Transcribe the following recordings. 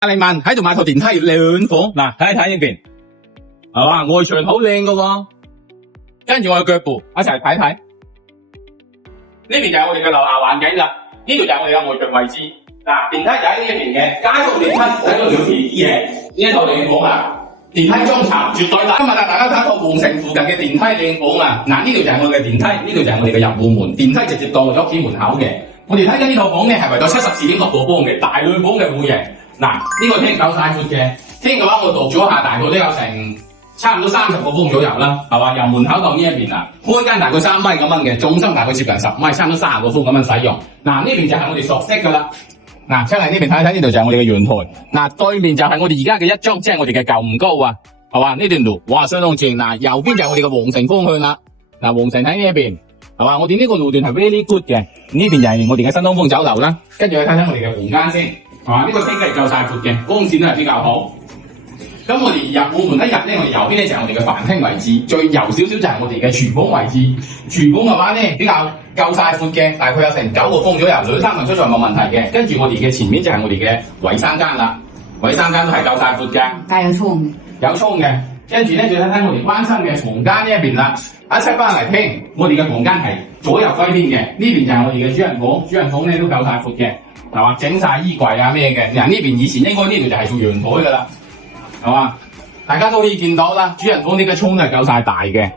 0萬喺度買套電梯兩房，嗱睇一睇呢邊，係嘛，外牆好靚噶喎，跟住我嘅腳部一齊睇睇，呢邊就係我哋嘅樓下環境啦，呢度就係我哋嘅外牆位置，嗱電梯就喺呢一邊嘅，家用電梯使咗條2呢一套靚房啊，電梯裝潢絕對大，今日大家睇到皇城附近嘅電梯靚房啊，嗱呢度就係我哋嘅電梯，呢度就係我哋嘅入戶門，電梯直接到咗屋企門口嘅。我哋睇緊呢套房咧係為咗74.6個方嘅大女房嘅戶型，嗱呢個廳夠晒闊嘅，廳嘅話我度咗下，大概都有成差唔多30個方左右啦，係嘛？由門口到呢一邊啊，開間大概3米咁樣嘅，重心大概接近10米，差唔多30個方咁樣使用。嗱呢邊就係我哋熟悉噶啦，嗱出嚟呢邊睇睇，呢度就係我哋嘅陽台，嗱對面就係我哋而家嘅一張，即係我哋嘅舊唔高啊，係嘛？呢段路哇相當正，嗱右邊就係我哋嘅皇城方向啦，嗱皇城喺呢一邊。係嘛？我哋呢個路段係 very good 嘅，呢邊就係我哋嘅新東方酒樓啦。跟住去睇睇我哋嘅房間先，係嘛？呢個廳計夠晒闊嘅，光線都係比較好。咁我哋入戶門一入咧，我哋右邊咧就係我哋嘅飯廳位置，最右少少就係我哋嘅廚房位置。廚房嘅話咧比較夠晒闊嘅，大概有成9個方左右，兩三個人出在冇問題嘅。跟住我哋嘅前面就係我哋嘅衞生間啦，衞生間都係夠晒闊嘅，但有窗嘅，有窗嘅。跟住咧，再睇睇我哋關心嘅房間呢一邊啦。一出翻嚟聽，我哋嘅房間係左右歸邊嘅。呢邊就係我哋嘅主人房，主人房咧都夠晒闊嘅，係嘛？整晒衣櫃啊咩嘅。嗱呢邊以前應該呢度就係做陽台噶啦，係嘛？大家都可以見到啦，主人房呢個窗都係夠晒大嘅，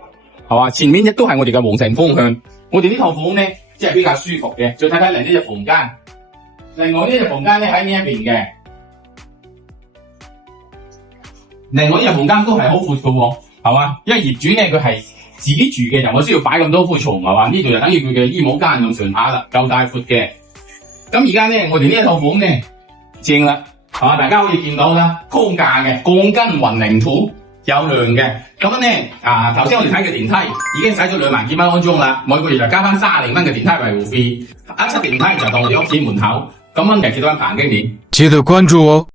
係嘛？前面亦都係我哋嘅皇城方向。我哋呢套房咧，即係比較舒服嘅。再睇睇嚟呢隻房間，另外呢隻房間咧喺呢一邊嘅。另外呢個房間都係好闊嘅喎，係嘛？因為業主咧佢係自己住嘅，就冇需要擺咁多張床，係嘛？呢度就等於佢嘅衣帽間咁上下啦，夠大闊嘅。咁而家咧，我哋呢一套房咧正啦，係嘛？大家可以見到啦，高架嘅鋼筋混凝土有梁嘅。咁樣咧，頭先我哋睇嘅電梯已經使咗2萬幾蚊安裝啦，每個月就加翻30零蚊嘅電梯維護費，一出電梯就到我哋屋企門口，咁樣就接到間棚經理。記得關注哦。